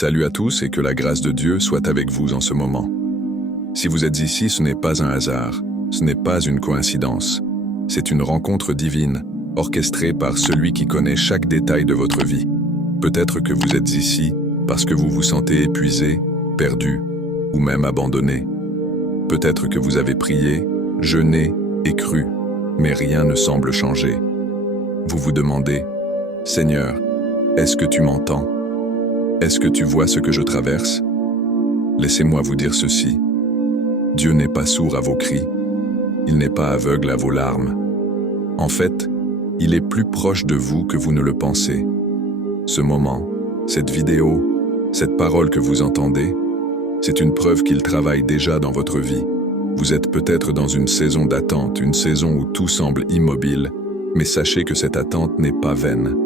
Salut à tous et que la grâce de Dieu soit avec vous en ce moment. Si vous êtes ici, ce n'est pas un hasard, ce n'est pas une coïncidence. C'est une rencontre divine, orchestrée par celui qui connaît chaque détail de votre vie. Peut-être que vous êtes ici parce que vous vous sentez épuisé, perdu ou même abandonné. Peut-être que vous avez prié, jeûné et cru, mais rien ne semble changer. Vous vous demandez, « Seigneur, est-ce que tu m'entends ? Est-ce que tu vois ce que je traverse ? » Laissez-moi vous dire ceci. Dieu n'est pas sourd à vos cris. Il n'est pas aveugle à vos larmes. En fait, il est plus proche de vous que vous ne le pensez. Ce moment, cette vidéo, cette parole que vous entendez, c'est une preuve qu'il travaille déjà dans votre vie. Vous êtes peut-être dans une saison d'attente, une saison où tout semble immobile, mais sachez que cette attente n'est pas vaine.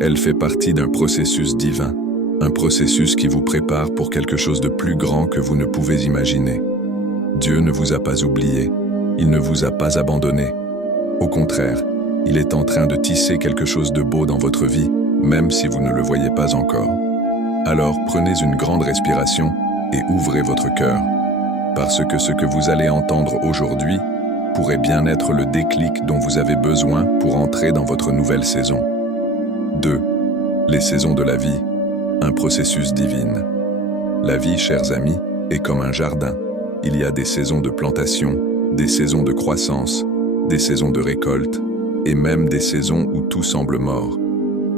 Elle fait partie d'un processus divin. Un processus qui vous prépare pour quelque chose de plus grand que vous ne pouvez imaginer. Dieu ne vous a pas oublié, il ne vous a pas abandonné. Au contraire, il est en train de tisser quelque chose de beau dans votre vie, même si vous ne le voyez pas encore. Alors prenez une grande respiration et ouvrez votre cœur, parce que ce que vous allez entendre aujourd'hui pourrait bien être le déclic dont vous avez besoin pour entrer dans votre nouvelle saison. 2. Les saisons de la vie. Un processus divin. La vie, chers amis, est comme un jardin. Il y a des saisons de plantation, des saisons de croissance, des saisons de récolte, et même des saisons où tout semble mort.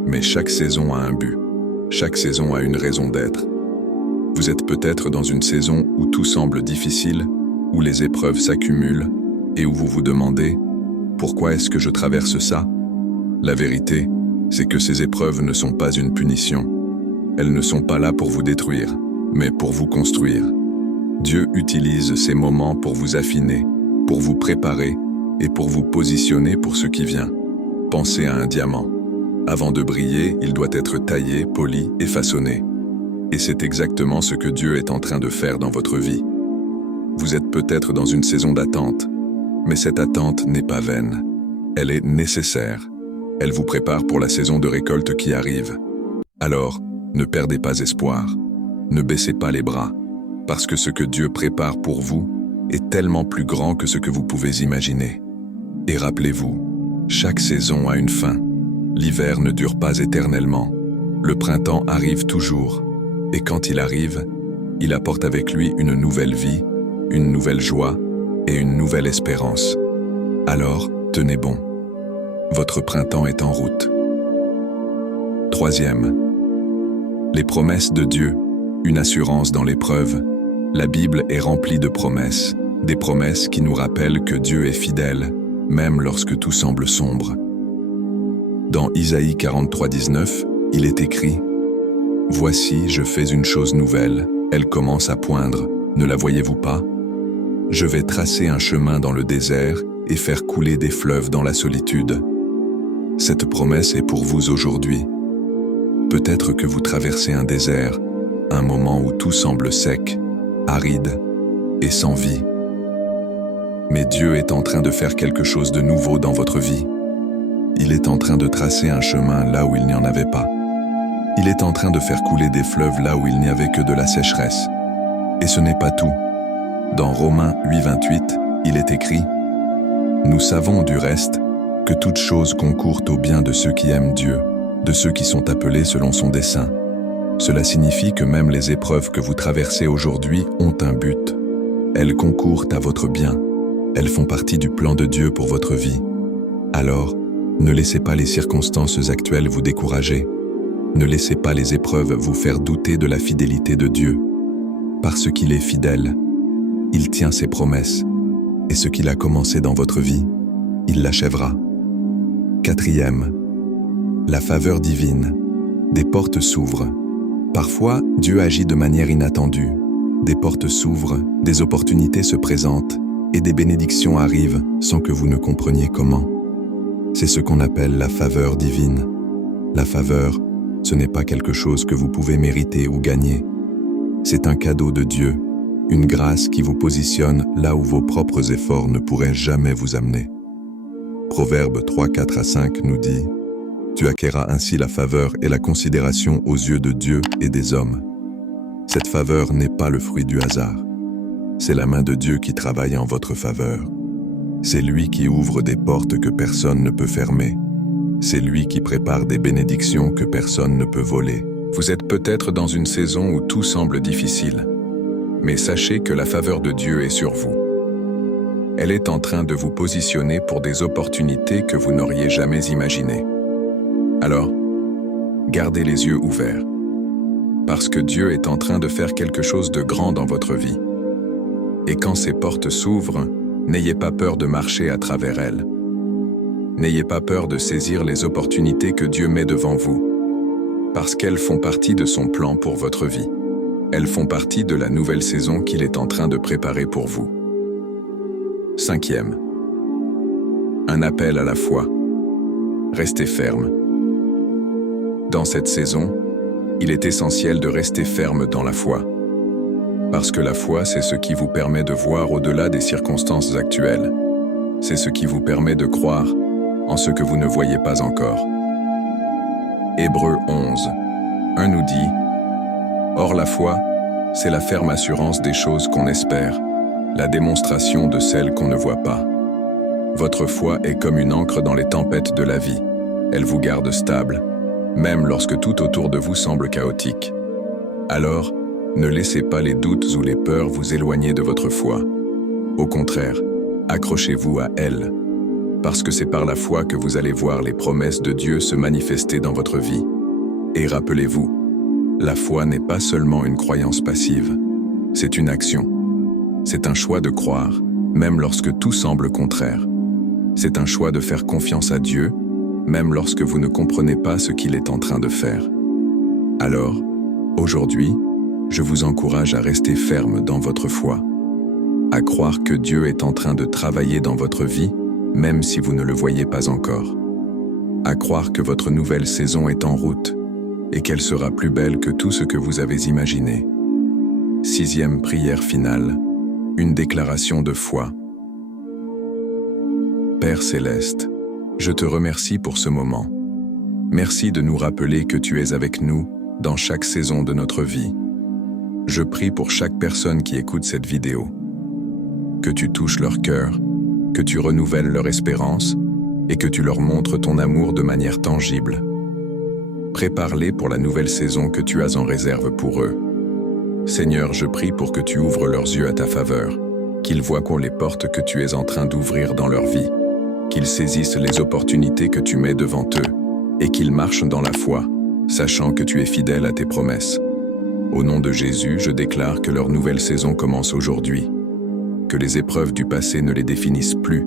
Mais chaque saison a un but. Chaque saison a une raison d'être. Vous êtes peut-être dans une saison où tout semble difficile, où les épreuves s'accumulent, et où vous vous demandez « Pourquoi est-ce que je traverse ça ?» La vérité, c'est que ces épreuves ne sont pas une punition. Elles ne sont pas là pour vous détruire, mais pour vous construire. Dieu utilise ces moments pour vous affiner, pour vous préparer et pour vous positionner pour ce qui vient. Pensez à un diamant. Avant de briller, il doit être taillé, poli et façonné. Et c'est exactement ce que Dieu est en train de faire dans votre vie. Vous êtes peut-être dans une saison d'attente, mais cette attente n'est pas vaine. Elle est nécessaire. Elle vous prépare pour la saison de récolte qui arrive. Alors, ne perdez pas espoir, ne baissez pas les bras, parce que ce que Dieu prépare pour vous est tellement plus grand que ce que vous pouvez imaginer. Et rappelez-vous, chaque saison a une fin. L'hiver ne dure pas éternellement. Le printemps arrive toujours, et quand il arrive, il apporte avec lui une nouvelle vie, une nouvelle joie et une nouvelle espérance. Alors, tenez bon. Votre printemps est en route. 3. Les promesses de Dieu, une assurance dans l'épreuve. La Bible est remplie de promesses, des promesses qui nous rappellent que Dieu est fidèle, même lorsque tout semble sombre. Dans Isaïe 43:19, il est écrit « Voici, je fais une chose nouvelle, elle commence à poindre, ne la voyez-vous pas ? Je vais tracer un chemin dans le désert et faire couler des fleuves dans la solitude. » Cette promesse est pour vous aujourd'hui. Peut-être que vous traversez un désert, un moment où tout semble sec, aride et sans vie. Mais Dieu est en train de faire quelque chose de nouveau dans votre vie. Il est en train de tracer un chemin là où il n'y en avait pas. Il est en train de faire couler des fleuves là où il n'y avait que de la sécheresse. Et ce n'est pas tout. Dans Romains 8:28, il est écrit « Nous savons du reste que toute chose concourt au bien de ceux qui aiment Dieu, de ceux qui sont appelés selon son dessein. » Cela signifie que même les épreuves que vous traversez aujourd'hui ont un but. Elles concourent à votre bien. Elles font partie du plan de Dieu pour votre vie. Alors, ne laissez pas les circonstances actuelles vous décourager. Ne laissez pas les épreuves vous faire douter de la fidélité de Dieu. Parce qu'il est fidèle, il tient ses promesses. Et ce qu'il a commencé dans votre vie, il l'achèvera. 4. La faveur divine. Des portes s'ouvrent. Parfois, Dieu agit de manière inattendue. Des portes s'ouvrent, des opportunités se présentent et des bénédictions arrivent sans que vous ne compreniez comment. C'est ce qu'on appelle la faveur divine. La faveur, ce n'est pas quelque chose que vous pouvez mériter ou gagner. C'est un cadeau de Dieu, une grâce qui vous positionne là où vos propres efforts ne pourraient jamais vous amener. Proverbe 3:4-5 nous dit « Tu acquerras ainsi la faveur et la considération aux yeux de Dieu et des hommes. Cette faveur n'est pas le fruit du hasard. C'est la main de Dieu qui travaille en votre faveur. C'est lui qui ouvre des portes que personne ne peut fermer. C'est lui qui prépare des bénédictions que personne ne peut voler. Vous êtes peut-être dans une saison où tout semble difficile, mais sachez que la faveur de Dieu est sur vous. Elle est en train de vous positionner pour des opportunités que vous n'auriez jamais imaginées. Alors, gardez les yeux ouverts, parce que Dieu est en train de faire quelque chose de grand dans votre vie. Et quand ces portes s'ouvrent, n'ayez pas peur de marcher à travers elles. N'ayez pas peur de saisir les opportunités que Dieu met devant vous, parce qu'elles font partie de son plan pour votre vie. Elles font partie de la nouvelle saison qu'il est en train de préparer pour vous. 5e. Un appel à la foi. Restez ferme. Dans cette saison, il est essentiel de rester ferme dans la foi. Parce que la foi, c'est ce qui vous permet de voir au-delà des circonstances actuelles. C'est ce qui vous permet de croire en ce que vous ne voyez pas encore. Hébreux 11, 1 nous dit « Or la foi, c'est la ferme assurance des choses qu'on espère, la démonstration de celles qu'on ne voit pas. Votre foi est comme une ancre dans les tempêtes de la vie. Elle vous garde stable, même lorsque tout autour de vous semble chaotique. Alors, ne laissez pas les doutes ou les peurs vous éloigner de votre foi. Au contraire, accrochez-vous à elle, parce que c'est par la foi que vous allez voir les promesses de Dieu se manifester dans votre vie. Et rappelez-vous, la foi n'est pas seulement une croyance passive, c'est une action. C'est un choix de croire, même lorsque tout semble contraire. C'est un choix de faire confiance à Dieu, même lorsque vous ne comprenez pas ce qu'il est en train de faire. Alors, aujourd'hui, je vous encourage à rester ferme dans votre foi, à croire que Dieu est en train de travailler dans votre vie, même si vous ne le voyez pas encore, à croire que votre nouvelle saison est en route et qu'elle sera plus belle que tout ce que vous avez imaginé. 6e prière finale, une déclaration de foi. Père Céleste, je te remercie pour ce moment. Merci de nous rappeler que tu es avec nous dans chaque saison de notre vie. Je prie pour chaque personne qui écoute cette vidéo, que tu touches leur cœur, que tu renouvelles leur espérance et que tu leur montres ton amour de manière tangible. Prépare-les pour la nouvelle saison que tu as en réserve pour eux. Seigneur, je prie pour que tu ouvres leurs yeux à ta faveur, qu'ils voient les portes que tu es en train d'ouvrir dans leur vie, qu'ils saisissent les opportunités que tu mets devant eux et qu'ils marchent dans la foi, sachant que tu es fidèle à tes promesses. Au nom de Jésus, je déclare que leur nouvelle saison commence aujourd'hui. Que les épreuves du passé ne les définissent plus,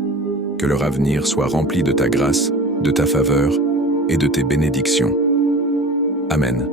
que leur avenir soit rempli de ta grâce, de ta faveur et de tes bénédictions. Amen.